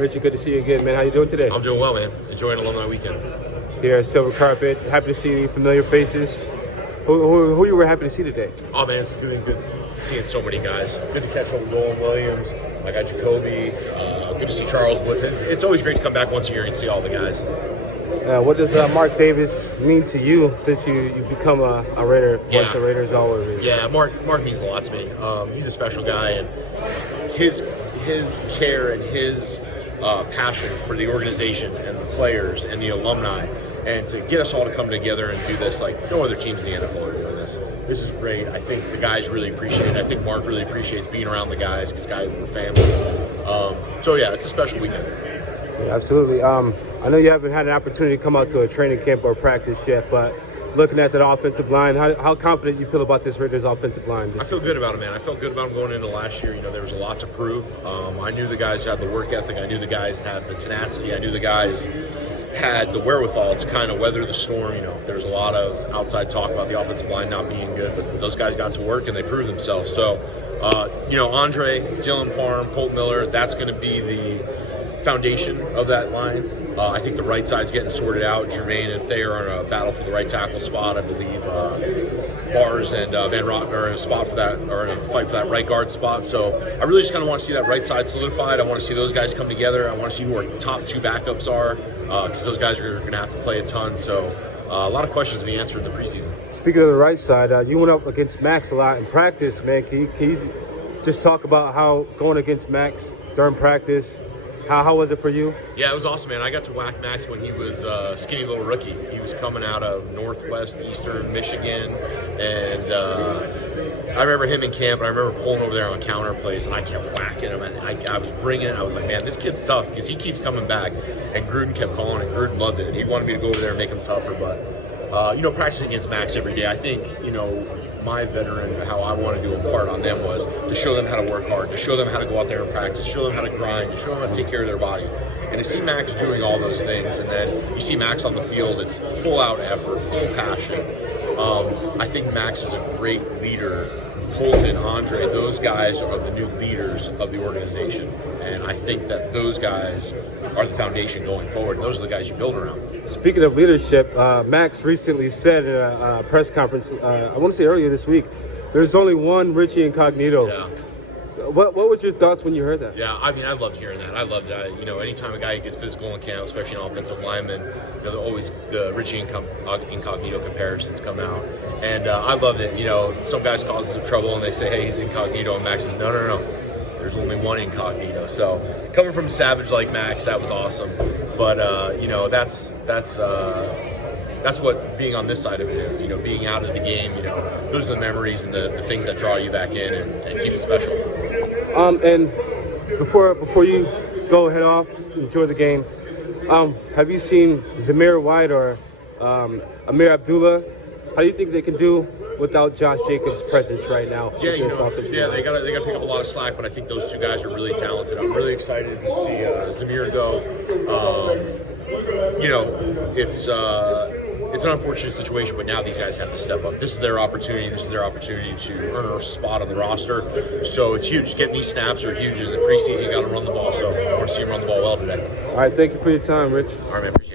Richie, good to see you again, man. How you doing today? I'm doing well, man. Enjoying Alumni Weekend. Here at Silver Carpet. Happy to see any familiar faces. Who you were happy to see today? Oh, man, it's doing good. Seeing so many guys. Good to catch up with Nolan Williams. I got Jacoby. Good to see Charles Woods. It's always great to come back once a year and see all the guys. What does Mark Davis mean to you since you become a Raider? Yeah. Once the Raiders always Raiders? Yeah, Mark means a lot to me. He's a special guy, and his care and his passion for the organization and the players and the alumni, and to get us all to come together and do this like no other teams in the NFL are doing this. This is great. I think the guys really appreciate it. I think Mark really appreciates being around the guys because guys were family. So yeah, it's a special weekend. Yeah, absolutely. I know you haven't had an opportunity to come out to a training camp or practice yet, but looking at that offensive line, how confident you feel about this Raiders offensive line? I feel good about it, man. I felt good about them going into last year. You know, there was a lot to prove. I knew the guys had the work ethic. I knew the guys had the tenacity. I knew the guys had the wherewithal to kind of weather the storm. You know, there's a lot of outside talk about the offensive line not being good, but those guys got to work and they proved themselves. So, you know, Andre, Dylan Parham, Colt Miller, that's going to be the foundation of that line. I think the right side's getting sorted out. Jermaine and Thayer are in a battle for the right tackle spot. I believe Bars and Van Rotten are in a spot for that, or in a fight for that right guard spot. So I really just kind of want to see that right side solidified. I want to see those guys come together. I want to see who our top two backups are, because those guys are going to have to play a ton. So a lot of questions to be answered in the preseason. Speaking of the right side, you went up against Maxx a lot in practice, man. Can you just talk about how going against Maxx during practice? How was it for you? Yeah, it was awesome, man. I got to whack Maxx when he was a skinny little rookie. He was coming out of northwest eastern Michigan, and I remember him in camp, and I remember pulling over there on counter plays, and I kept whacking him, and I was bringing it. I was like, man, this kid's tough because he keeps coming back, and Gruden kept calling it. Gruden loved it, and he wanted me to go over there and make him tougher, but you know, practicing against Maxx every day, I think, you know, my veteran, how I wanted to impart on them was to show them how to work hard, to show them how to go out there and practice, show them how to grind, to show them how to take care of their body. And to see Maxx doing all those things, and then you see Maxx on the field, it's full out effort, full passion. I think Maxx is a great leader. Colton, Andre, those guys are the new leaders of the organization. And I think that those guys are the foundation going forward. And those are the guys you build around. Speaking of leadership, Maxx recently said in a press conference, I want to say earlier this week, there's only one Richie Incognito. Yeah. What was your thoughts when you heard that? Yeah, I mean, I loved hearing that. I loved it. You know, anytime a guy gets physical in camp, especially an offensive lineman, you know, always the Richie Incognito comparisons come out. And I loved it. You know, some guys cause some trouble and they say, hey, he's incognito. And Maxx says, no. There's only one incognito. So coming from a savage like Maxx, that was awesome. But, you know, that's what being on this side of it is, you know, being out of the game, you know, those are the memories and the things that draw you back in and keep it special. And before you go head off, enjoy the game, have you seen Zamir White or Amir Abdullah? How do you think they can do without Josh Jacobs' presence right now? Yeah, you know, they got to pick up a lot of slack, but I think those two guys are really talented. I'm really excited to see Zamir go. You know, it's an unfortunate situation, but now these guys have to step up. This is their opportunity. This is their opportunity to earn a spot on the roster. So it's huge. Getting these snaps are huge. In the preseason, you got to run the ball. So I want to see him run the ball well today. All right, thank you for your time, Rich. All right, man. Appreciate it.